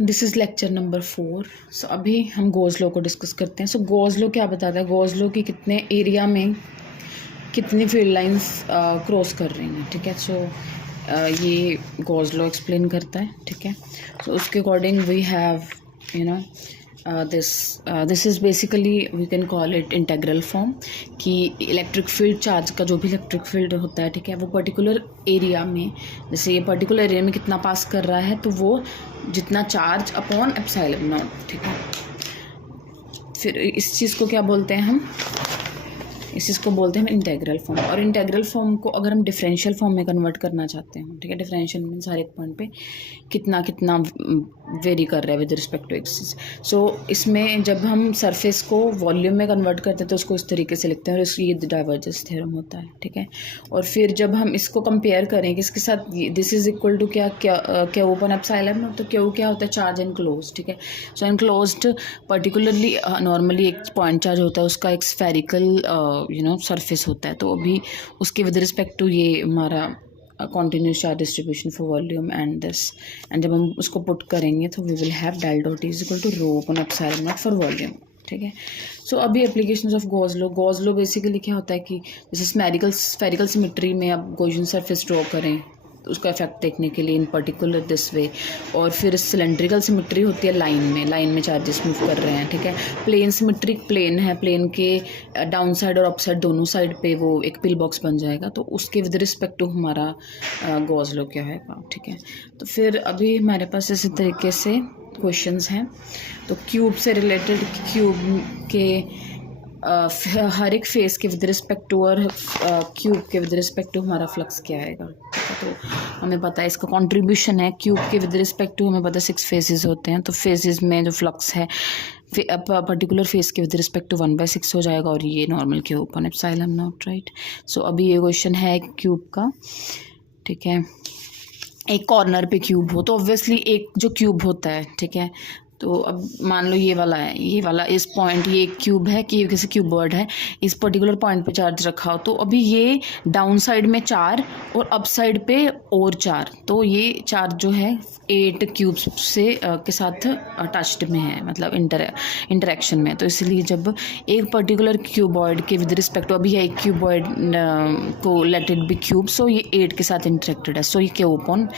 This is lecture number 4। सो अभी हम Gauss law को डिस्कस करते हैं। सो गॉस लॉ क्या बताता है? गॉस लॉ की कितने एरिया में कितनी फील्ड लाइंस क्रॉस कर रही हैं, ठीक है। सो ये गॉस लॉ एक्सप्लेन करता है, ठीक है। सो उसके according we have this is basically we can call it integral form, कि इलेक्ट्रिक फील्ड चार्ज का जो भी इलेक्ट्रिक फील्ड होता है, ठीक है, वो पर्टिकुलर एरिया में, जैसे ये पर्टिकुलर एरिया में कितना पास कर रहा है, तो वो जितना चार्ज अपॉन एप्सिलॉन नॉट, ठीक है। फिर इस चीज़ को क्या बोलते हैं हम? इस चीज़ को बोलते हैं हम इंटेग्रल फॉर्म। और इंटेग्रल फॉर्म को अगर हम डिफरेंशियल फॉर्म में कन्वर्ट करना चाहते हैं, ठीक है, डिफरेंशियल मीन्स हर एक पॉइंट पे कितना कितना वेरी कर रहा है विद रिस्पेक्ट टू एक्सिस। सो इसमें जब हम सरफेस को वॉल्यूम में कन्वर्ट करते हैं तो उसको इस तरीके से लिखते हैं, और ये डाइवर्जेंस थ्योरम होता है, ठीक है। और फिर जब हम इसको कंपेयर करें किसके साथ, दिस इज इक्वल टू क्या ओपन एप्सिलॉन नॉट, तो क्यू क्या होता है? चार्ज एनक्लोज्ड, ठीक है। सो एनक्लोज्ड पर्टिकुलरली नॉर्मली एक पॉइंट चार्ज होता है, उसका एक स्फेरिकल सरफेस होता है, तो अभी उसके विद रिस्पेक्ट टू ये हमारा continuous charge distribution for volume and this, and जब हम उसको पुट करेंगे तो we will have del dot is equal to rho upon epsilon naught for volume, ठीक है। सो अभी applications of Gauss law. Gauss law basically क्या होता है कि जैसे स्फेरिकल सिमेट्री में आप गॉसियन सरफेस ड्रॉ करें तो उसका इफेक्ट देखने के लिए इन पर्टिकुलर दिस वे, और फिर सिलेंड्रिकल सिमेट्री होती है लाइन में चार्जेस मूव कर रहे हैं, ठीक है। प्लेन सिमेट्रिक प्लेन है, प्लेन के डाउन साइड और अप साइड दोनों साइड पे वो एक पिल बॉक्स बन जाएगा, तो उसके विद रिस्पेक्ट टू हमारा गॉस लॉ क्या है, ठीक है। तो फिर अभी हमारे पास इसी तरीके से क्वेश्चंस हैं। तो क्यूब से रिलेटेड, क्यूब के हर एक फेस के विद रिस्पेक्ट टू और क्यूब के विद रिस्पेक्ट टू हमारा फ्लक्स क्या आएगा, तो हमें पता है इसका कंट्रीब्यूशन है। क्यूब के विद रिस्पेक्ट टू हमें पता है 6 फेसेस होते हैं, तो फेसेस में जो फ्लक्स है पर्टिकुलर फेस के विद रिस्पेक्ट टू 1/6 हो जाएगा, और ये नॉर्मल के ओपन एप्सिलॉन नॉट, राइट। सो अभी ये क्वेश्चन है क्यूब का, ठीक है। एक कॉर्नर पे क्यूब हो तो ऑब्वियसली एक जो क्यूब होता है, ठीक है, तो अब मान लो ये वाला है, ये वाला इस पॉइंट, ये एक क्यूब है कि ये किसी क्यूबॉइड है, इस पर्टिकुलर पॉइंट पे चार्ज रखा हो, तो अभी ये डाउन साइड में 4 और अप साइड पे और 4, तो ये चार्ज जो है 8 क्यूब्स से के साथ अटैच्ड में है, मतलब इंटरेक्शन में। तो इसलिए जब एक पर्टिकुलर क्यूबॉइड के विद रिस्पेक्ट टू, अभी है एक क्यूबॉइड को let it be cube, so ये 8 के साथ इंटरेक्टेड है, सो ये क्यू अपॉन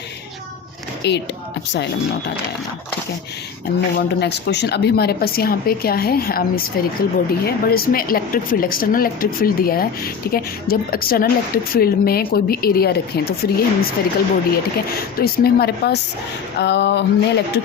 8 एप्सिलॉन नॉट आ जाएगा, ठीक है। And move on to next question. अभी हमारे पास यहाँ पे क्या है, स्फेरिकल बॉडी है, बट इसमें electric field, external electric field दिया है, ठीक है। जब एक्सटर्नल इलेक्ट्रिक फील्ड में कोई भी एरिया रखें तो फिर ये स्फेरिकल बॉडी है, ठीक है। तो इसमें हमारे पास हमने इलेक्ट्रिक